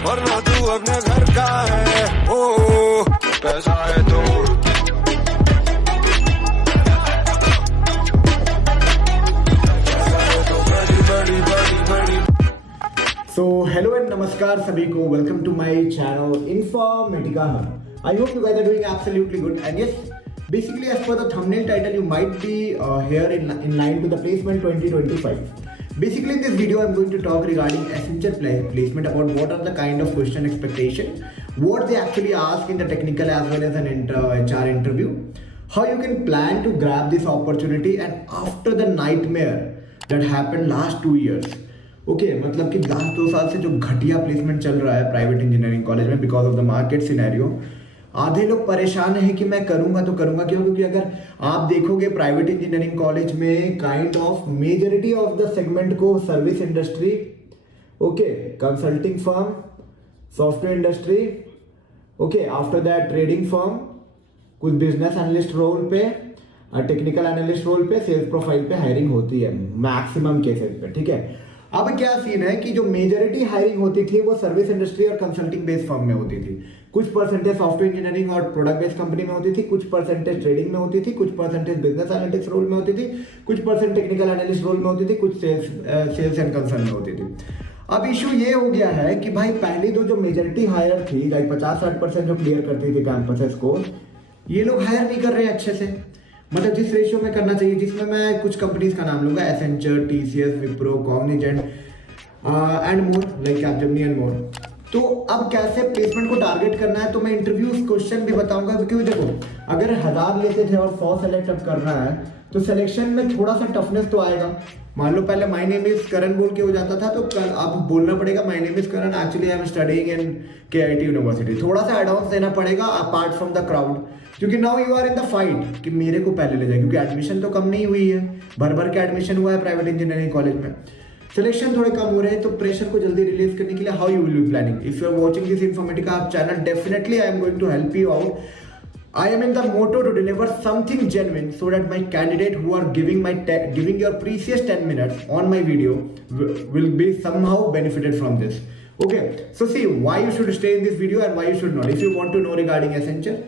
वरना तू अपने घर का है। ओ पैसा है तो बड़ी बड़ी बड़ी। So hello and namaskar sabhi ko, welcome to my channel Informatica Hub. I hope you guys are doing absolutely good, and yes, basically as per the thumbnail title you might be here in line to the placement 2025. Basically in this video I'm going to talk regarding Accenture placement, about what are the kind of question expectation, what they actually ask in the technical as well as an HR interview, how you can plan to grab this opportunity, and after the nightmare that happened last 2 years. Okay मतलब कि last 2 साल से जो घटिया placement चल रहा है private engineering college में because of the market scenario, आधे लोग परेशान हैं कि मैं करूंगा तो करूंगा क्यों, क्योंकि अगर आप देखोगे प्राइवेट इंजीनियरिंग कॉलेज में kind of majority of the segment को service industry, okay, consulting firm, software industry, okay, after that trading firm, कुछ बिजनेस एनालिस्ट रोल पे, टेक्निकल एनालिस्ट रोल पे, सेल्स प्रोफाइल पे हायरिंग होती है मैक्सिमम केसेस पे। ठीक है, अब क्या सीन है कि जो मेजॉरिटी हायरिंग होती थी वो सर्विस इंडस्ट्री और कंसल्टिंग बेस्ड फर्म में होती थी, कुछ परसेंटेज सॉफ्टवेयर इंजीनियरिंग और प्रोडक्ट बेस्ड कंपनी में होती थी, कुछ परसेंटेज ट्रेडिंग में होती थी, कुछ परसेंटेज बिजनेस एनालिटिक्स रोल में होती थी, कुछ परसेंट टेक्निकल एनालिस्ट रोल में होती थी, कुछ सेल्स एंड कंसल्ट में होती थी। अब इशू ये हो गया है कि भाई पहली जो मेजॉरिटी हायर थी, लाइक 50-60% जो क्लियर करती थी कैंपसेस को, ये लोग हायर नहीं कर रहे अच्छे से, मतलब जिस रेशियो में करना चाहिए, जिसमें मैं कुछ कंपनीज का नाम लूंगा, Accenture, TCS, Wipro, Cognizant and more, like Capgemini and more. तो अब कैसे प्लेसमेंट को टारगेट करना है, तो मैं इंटरव्यू क्वेश्चन भी बताऊंगा, क्योंकि देखो अगर 1000 लेते थे और 100 सेलेक्ट अब करना है तो सिलेक्शन में थोड़ा सा टफनेस तो आएगा। मान लो पहले माय नेम इज करण बोल के हो जाता था, तो कल अब बोलना पड़ेगा my name is Karan, actually I am studying in KIT university. थोड़ा सा एडवांस देना पड़ेगा अपार्ट फ्रॉम द क्राउड, क्योंकि now you are in the fight कि मेरे को पहले ले जाए, क्योंकि एडमिशन तो कम नहीं हुई है, भर के एडमिशन हुआ है प्राइवेट इंजीनियरिंग कॉलेज में, सिलेक्शन थोड़े कम हो रहे हैं, तो प्रेशर को जल्दी रिलीज करने के लिए how you will be planning. If you are watching this Informatica channel, definitely I am going to help you out. I am in the motto to deliver something genuine so that my candidate who are giving your precious 10 minutes on my video will be somehow benefited from this. Okay, so see why you should stay in this video and why you should not. If you want to know regarding Accenture,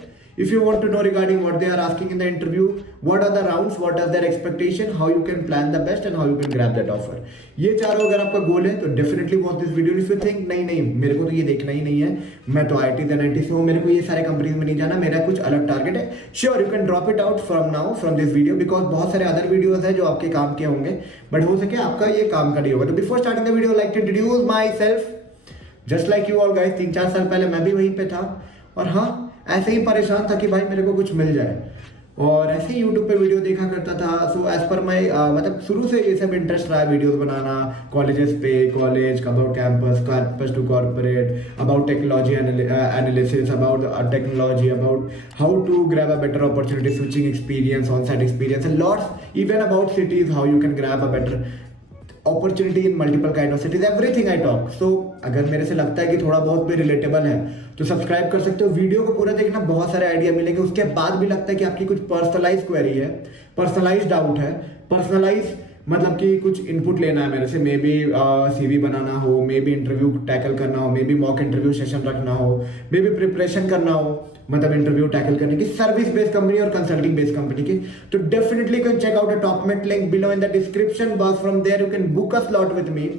if you want to know regarding what they are asking in the interview, what are the rounds, what are their expectation, how you can plan the best and how you can grab that offer, ये चारों अगर आपका गोल है तो definitely watch this video. If you think नहीं मेरे को तो ये देखना ही नहीं है, मैं तो आईटी एनआईटी से हूँ, मेरे को ये सारे कंपनीज में नहीं जाना, मेरा कुछ अलग टारगेट है, sure you can drop it out from now from this video, because बहुत सारे अदर वीडियोज है जो आपके काम के होंगे, बट हो सके आपका ये काम का नहीं होगा। तो before starting the video like to introduce myself, just like you all guys, 3-4 साल पहले मैं भी वहीं पे था, और हाँ ऐसे ही परेशान था कि भाई मेरे को कुछ मिल जाए, और ऐसे ही यूट्यूब पे वीडियो देखा करता था। सो एज पर माई मतलब शुरू से ये सब इंटरेस्ट रहा है, वीडियोस बनाना कॉलेजेस पे, college about campus to corporate, about technology analysis, about technology, about how to grab a better opportunity, switching experience, on site experience, and lots even about cities, how you can grab a better opportunity in multiple kind of cities, everything I talk. So अगर मेरे से लगता है कि थोड़ा बहुत भी relatable है तो सब्सक्राइब कर सकते हो, वीडियो को पूरा देखना, बहुत सारे आइडिया मिलेंगे। उसके बाद भी लगता है कि आपकी कुछ पर्सनलाइज क्वेरी है, पर्सनलाइज डाउट है, पर्सनलाइज मतलब कि कुछ इनपुट लेना है मेरे से, मे बी सीवी बनाना हो, मे बी इंटरव्यू टैकल करना हो, may be mock interview session रखना हो, मे बी प्रिपरेशन करना हो, मतलब इंटरव्यू टैकल करने की, सर्विस बेस्ड कंपनी और कंसल्टिंग बेस्ड कंपनी की, तो definitely can check out the Topmate link below in the description box. From there you can book a slot with me,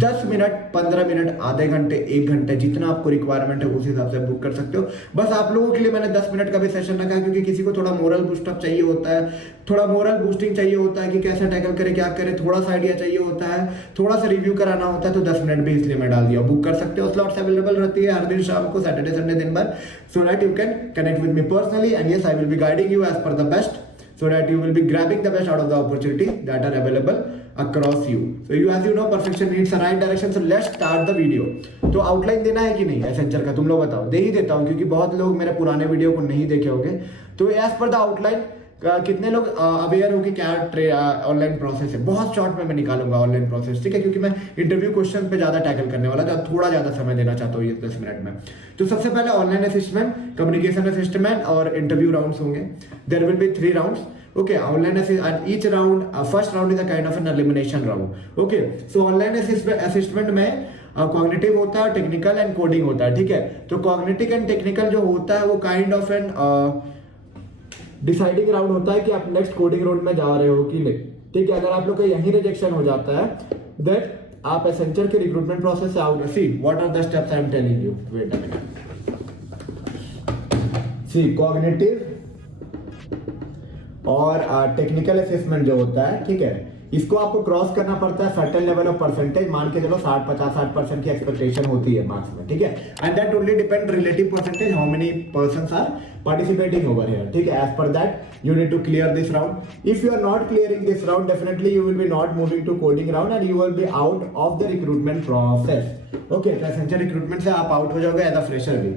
10 minute, 15 minute, आधे घंटे, 1 घंटे, जितना आपको रिक्वायरमेंट है उस हिसाब से बुक कर सकते हो। बस आप लोगों के लिए मैंने 10 मिनट का भी सेशन रखा है, क्योंकि किसी को थोड़ा मोरल बूस्टअप चाहिए होता है, थोड़ा मोरल बूस्टिंग चाहिए होता है कि कैसे टैकल करे, क्या करे, थोड़ा सा आइडिया चाहिए होता है, थोड़ा सा रिव्यू कराना होता है, तो 10 मिनट भी इसलिए मैं डाल दिया। बुक कर सकते हो, स्लॉट्स अवेलेबल रहती है हर दिन शाम को, सैटरडे संडे दिन भर, so that you can connect with me personally, and yes I will be guiding you as per the best, so that you will be grabbing the best out of the opportunity that are available across you. So you, as you know, perfection needs a right direction. So let's start the video. तो outline देना है कि नहीं Accenture का, तुम लोग बताओ। दे ही देता हूँ, क्योंकि बहुत लोग मेरे पुराने वीडियो को नहीं देखे होंगे। तो एज पर द आउटलाइन कितने लोग अवेयर हो कि क्या ऑनलाइन प्रोसेस है, बहुत शॉर्ट में मैं निकालूंगा ऑनलाइन प्रोसेस, ठीक है, क्योंकि मैं इंटरव्यू क्वेश्चन पे ज्यादा टैकल करने वाला था, थोड़ा ज्यादा समय देना चाहता हूँ ये 10 मिनट में। तो सबसे पहले ऑनलाइन असिस्टमेंट, कम्युनिकेशन असिस्टमेंट और इंटरव्यू राउंड्स होंगे। There will be 3 rounds. Okay, online and each round, first round is a kind of an elimination round. Okay, so online assessment में कॉग्निटिव होता है, टेक्निकल एंड कोडिंग होता है, ठीक है। तो कॉग्निटिव एंड टेक्निकल जो होता है वो kind of an deciding round होता है कि आप नेक्स्ट कोडिंग राउंड में जा रहे हो कि नहीं, ठीक है। अगर आप लोग का यही रिजेक्शन हो जाता है दैट आप एसेंचर के रिक्रूटमेंट प्रोसेस से out. See what are the steps I am telling you, wait a minute. See cognitive और टेक्निकल असेसमेंट जो होता है, ठीक है, इसको आपको क्रॉस करना पड़ता है सर्टेन लेवल ऑफ परसेंटेज। मान के चलो 60% की एक्सपेक्टेशन होती है मार्क्स में, ठीक है। And that only depend relative percentage, how many persons are participating over here, ठीक है। as per that you need to clear this round. If you are not clearing this round, definitely you will be not moving to coding round and you will be out of the recruitment process. Okay, तो essential recruitment से आप out हो जाओगे as a fresher भी।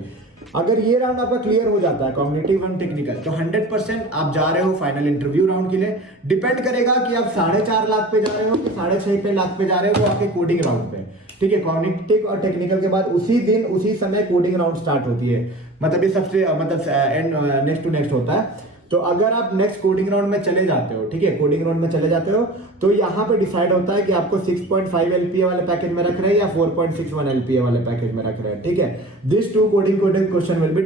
अगर ये round आपका clear हो जाता है कॉग्निटिव एंड टेक्निकल, तो 100% आप जा रहे हो फाइनल इंटरव्यू राउंड के लिए। डिपेंड करेगा कि आप 4.5 लाख पे जा रहे हो कि 6.5 लाख पे जा रहे हो, वो आपके कोडिंग राउंड पे, ठीक है। कॉग्निटिव और टेक्निकल के बाद उसी दिन उसी समय कोडिंग राउंड स्टार्ट होती है, मतलब ये सबसे मतलब नेक्स्ट टू नेक्स्ट होता है। तो अगर आप नेक्स्ट कोडिंग राउंड में चले जाते हो, ठीक है, कोडिंग राउंड में चले जाते हो, तो यहाँ पे डिसाइड होता है कि आपको 6.5 LPA वाले पैकेज में रख रहे हैं या 4.61 LPA वाले पैकेज में रख रहे हैं, ठीक है। This two coding question will be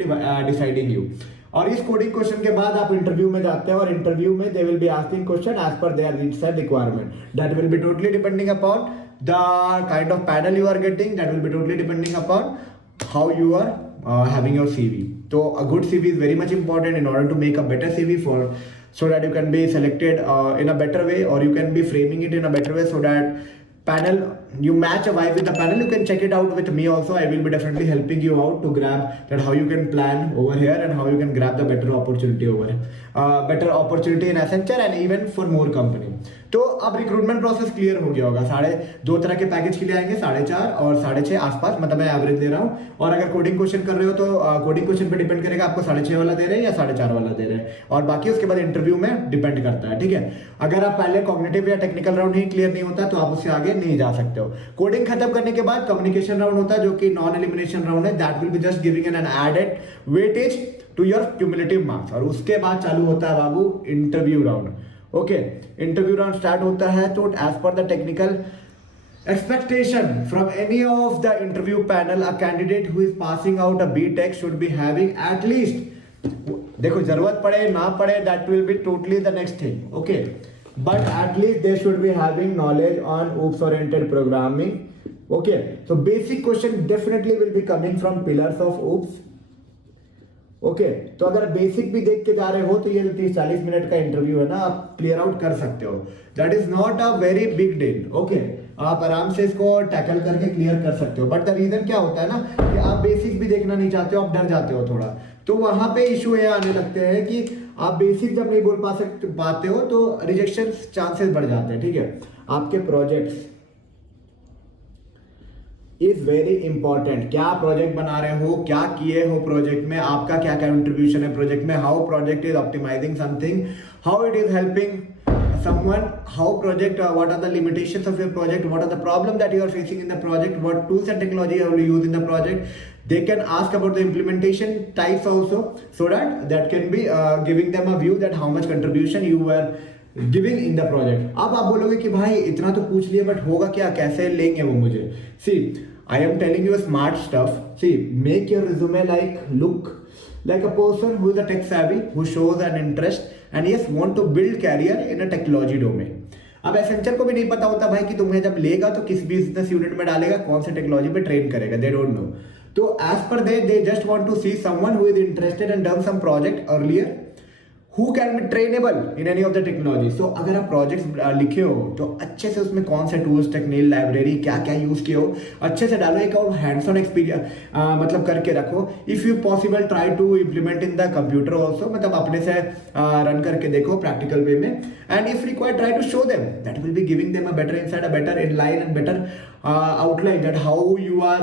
deciding you. और इस कोडिंग क्वेश्चन के बाद आप इंटरव्यू में जाते हैं और इंटरव्यू में they will be asking question as per their needs and requirement. That will be totally depending upon the kind of panel you are getting. That will be totally depending upon how you are having your CV. So a good CV is very much important in order to make a better CV so that you can be selected in a better way, or you can be framing it in a better way so that panel you match a vibe with the panel. You can check it out with me also. I will be definitely helping you out to grab that how you can plan over here and how you can grab the better opportunity over here, better opportunity in Accenture and even for more company. तो अब recruitment process clear हो गया होगा। 2.5 तरह के package के लिए आएंगे, 4.5 और 6.5 आसपास, मतलब मैं एवरेज दे रहा हूँ। और अगर कोडिंग क्वेश्चन कर रहे हो तो कोडिंग क्वेश्चन पे डिपेंड करेगा आपको 6.5 वाला दे रहे हैं या 4.5 वाला दे रहे हैं, और बाकी उसके बाद इंटरव्यू में डिपेंड करता है, ठीक है। अगर आप पहले कॉग्निटिव या टेक्निकल राउंड ही क्लियर नहीं होता तो आप उससे आगे नहीं जा सकते हो। कोडिंग खत्म करने के बाद कम्युनिकेशन राउंड होता है जो कि नॉन एलिमिनेशन राउंड है। That will be just giving an added weightage to your cumulative marks. और उसके बाद चालू होता है बाबू interview round. Okay, interview round start होता है तो as per the technical expectation from any of the interview panel, a candidate who is passing out a BTech should be having at least, देखो जरूरत पड़े ना पड़े that will be totally the next thing, okay, but at least they should be having knowledge on OOPS oriented programming. Okay, so basic question definitely will be coming from pillars of OOPS. Okay, तो अगर basic भी देख के जा रहे हो तो ये 30-40 मिनट का इंटरव्यू है ना, आप क्लियर आउट कर सकते हो। That is not a very big deal. Okay, आप आराम से इसको टैकल करके क्लियर कर सकते हो। बट द रीजन क्या होता है ना कि आप बेसिक भी देखना नहीं चाहते हो, आप डर जाते हो थोड़ा, तो वहां पे इशू ये आने लगते हैं कि आप बेसिक जब नहीं बोल पाते हो तो रिजेक्शन चांसेस बढ़ जाते हैं, ठीक है। आपके प्रोजेक्ट्स इज वेरी इंपॉर्टेंट। क्या प्रोजेक्ट बना रहे हो, क्या किए हो प्रोजेक्ट में, आपका क्या कंट्रीब्यूशन है प्रोजेक्ट में, how project is optimising something, how it is helping someone, how project, what are the limitations of your project, what are the problem that you are facing in the project, what tools and technology you will use in the project. They can ask about the implementation types also, so that can be giving them a view that how much contribution you were giving in the project. अब आप बोलोगे कि भाई इतना तो पूछ लिया but होगा क्या, कैसे लेंगे वो मुझे। See I am telling you smart stuff. See make your resume like look like a person who is a tech savvy, who shows an interest and yes want to build career in a technology domain. अब Accenture को भी नहीं पता होता भाई कि तुम्हें जब लेगा तो किस बिजनेस यूनिट में डालेगा, कौन से टेक्नोलॉजी पे ट्रेन करेगा, दे डोंट नो। तो as per they just want to see someone who is interested and done some project earlier who can be trainable in any of the technology. So अगर आप projects लिखे हो तो अच्छे से उसमें कौन से टूल्स, टेक्निकल लाइब्रेरी क्या क्या यूज किए हो अच्छे से डालो, एक और हैंड्स ऑन एक्सपीरियंस मतलब करके रखो। If you possible try to implement in the computer also, मतलब अपने से रन करके देखो प्रैक्टिकल वे में। And if required try to show them, that will be giving them a better insight, a better inline and better outline that how you are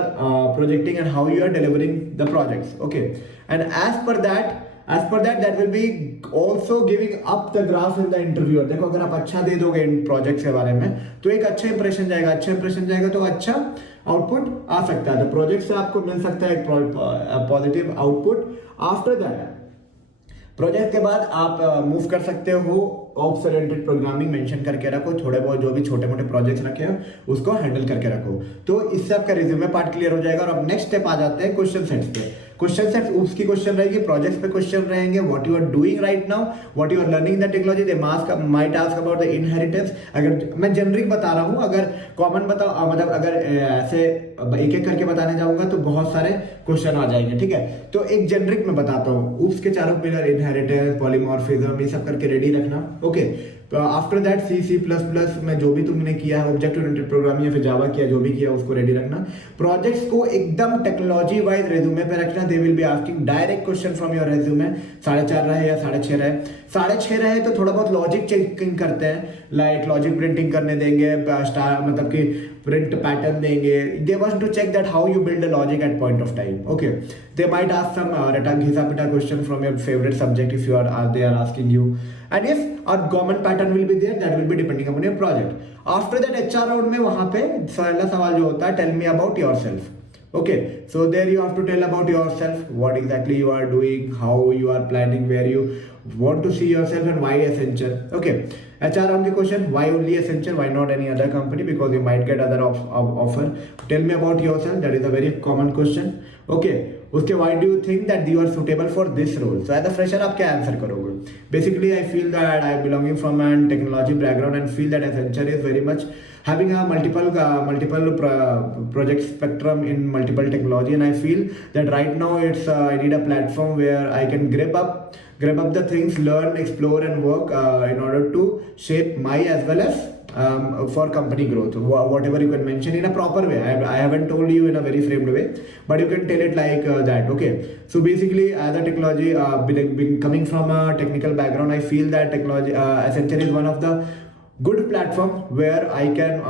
projecting and how you are delivering the projects. Okay, and as per that that will be also giving up the graph in the interviewer. देखो अगर आप अच्छा दे दोगे इन projects के बारे में तो एक अच्छा इंप्रेशन जाएगा, तो अच्छा आउटपुट आ सकता है। तो प्रोजेक्ट से आपको मिल सकता है एक positive output. After that project के बाद आप मूव कर सकते हो ऑब्स ओरिएंटेड प्रोग्रामिंग मेंशन करके रखो, थोड़े बहुत जो भी छोटे मोटे प्रोजेक्ट्स रखे हो उसको हैंडल करके रखो। तो इससे आपका रिज्यूमे पार्ट क्लियर हो जाएगा। और अब नेक्स्ट स्टेप आ जाते हैं क्वेश्चन सेट्स पे। क्वेश्चन सेट्स उसकी क्वेश्चन रहेगी, प्रोजेक्ट्स पे क्वेश्चन रहेंगे, what you are doing right now, what you are learning the technology, they might ask about the inheritance. अगर मैं जेनरिक बता रहा हूँ, अगर कॉमन बताओ मतलब अगर ऐसे एक एक करके बताने जाऊंगा तो बहुत सारे क्वेश्चन आ जाएंगे, ठीक है। तो एक जेनरिक में बताता हूँ, ऊप्स के चारों पिलर, इनहेरिटेंस, पॉलीमॉर्फिज्म, ये सब करके रेडी रखना, ओके। आफ्टर दैट C++ में जो भी तुमने किया है, ऑब्जेक्ट ओरिएंटेड प्रोग्रामिंग या फिर जावा किया, जो भी किया उसको रेडी रखना। प्रोजेक्ट्स को एकदम टेक्नोलॉजी वाइज रेज्यूमे पे रखना। दे will be asking direct question from your resume. 4.5 रहे या 6.5 रहे, 6.5 रहे तो थोड़ा बहुत लॉजिक चेकिंग करते हैं, लाइक लॉजिक प्रिंटिंग करने देंगे, मतलब कि प्रिंट पैटर्न देंगे। They want to check that how you build a logic at point of time, okay. They might ask some घिसा-पिटा question from your favourite subject if they are asking you, and yes, our common pattern will be there, that will be depending upon your project. After that HR round में वहां पे पहला सवाल जो होता है, tell me about yourself. Okay, so there you have to tell about yourself, what exactly you are doing, how you are planning, where you want to see yourself and why Accenture. Okay, HR round के question, why only Accenture, why not any other company, because you might get other offer. Tell me about yourself, that is a very common question. Okay, उसके why do you think that you are suitable for this role? So as a fresher आप क्या answer करोगे? Basically I feel that I am belonging from a technology background and feel that Accenture is very much having a multiple project spectrum in multiple technology, and I feel that right now it's I need a platform where I can grab up the things, learn, explore and work in order to shape my as well as for company growth, whatever you can mention in a proper way. I haven't told you in a very framed way, but you can tell it like that, okay. So basically as a technology coming from a technical background, I feel that technology Accenture is one of the good platform where I can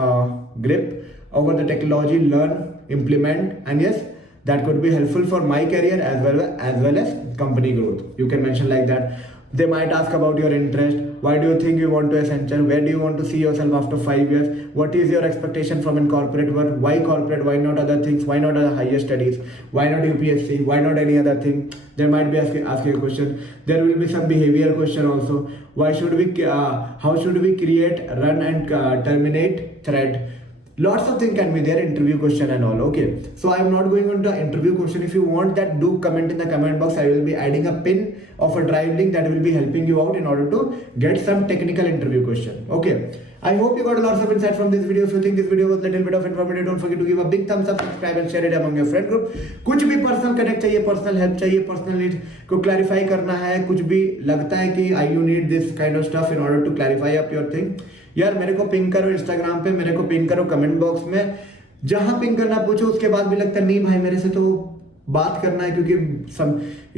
grip over the technology, learn, implement, and yes, that could be helpful for my career as well as company growth. You can mention like that. They might ask about your interest. Why do you think you want to Accenture? Where do you want to see yourself after 5 years? What is your expectation from a corporate work? Why corporate? Why not other things? Why not other higher studies? Why not UPSC? Why not any other thing? They might be asking a question. There will be some behavior question also. Why should we? How should we create, run, and terminate thread? Lots of things can be there, interview question and all, okay. So I am not going on the interview question. If you want that, do comment in the comment box. I will be adding a pin of a drive link that will be helping you out in order to get some technical interview question, okay. I hope you got lots of insight from this video. If you think this video was a little bit of informative, don't forget to give a big thumbs up, subscribe and share it among your friend group. कुछ भी personal connect चाहिए, personal help चाहिए, personal need को clarify करना है, कुछ भी लगता है कि I you need this kind of stuff in order to clarify up your thing, यार मेरे को पिंग करो इंस्टाग्राम पे, मेरे को पिंग करो कमेंट बॉक्स में, जहां पिंग करना पूछो। उसके बाद भी लगता नहीं भाई मेरे से तो बात करना है क्योंकि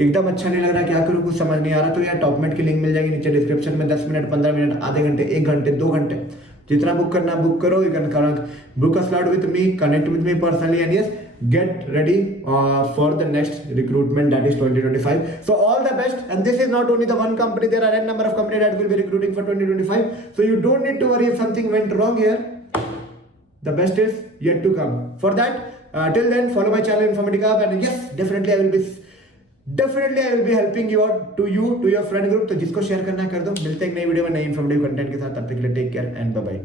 एकदम अच्छा नहीं लग रहा, क्या करूं, कुछ समझ नहीं आ रहा, तो यार टॉपमेट की लिंक मिल जाएगी नीचे डिस्क्रिप्शन में। 10 मिनट, 15 मिनट, आधे घंटे, 1 घंटे, 2 घंटे, जितना बुक करना बुक करो। You can book a slot with me, connect with me personally, and yes, get ready for the next recruitment, that is 2025. So all the best. And this is not only the one company, there are a number of companies that will be recruiting for 2025, so you don't need to worry if something went wrong here. The best is yet to come. For that, till then, follow my channel Informatica, and yes, definitely I will be helping you out, to your friend group. तो जिसको share करना है कर दो। मिलते हैं एक नई वीडियो में नई इन्फॉर्मेटिव कंटेंट के साथ। तब तक के लिए take care and bye bye.